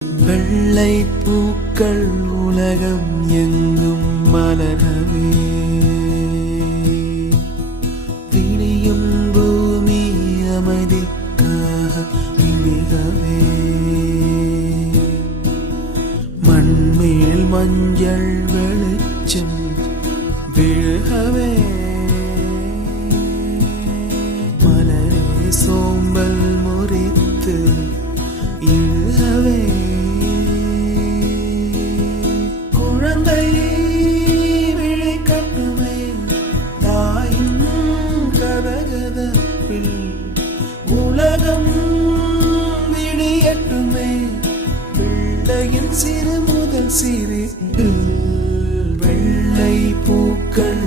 வெள்ளை பூக்கள் உலகம் எங்கும் மலரவே, விடியும் பூமி அமைதிக்காக விழிகவே, மண்மேல் மஞ்சள் வெளிச்சம் விழுகவே, மலரே சோம்பல் முறித்து இழுகவே, குழந்தை விழி கட்டுமே தாயின் கதகதப்பில், உலகம் விடியட்டுமே பிள்ளையின் சிறு முதல் சிரிப்பில். வெள்ளை பூக்கள்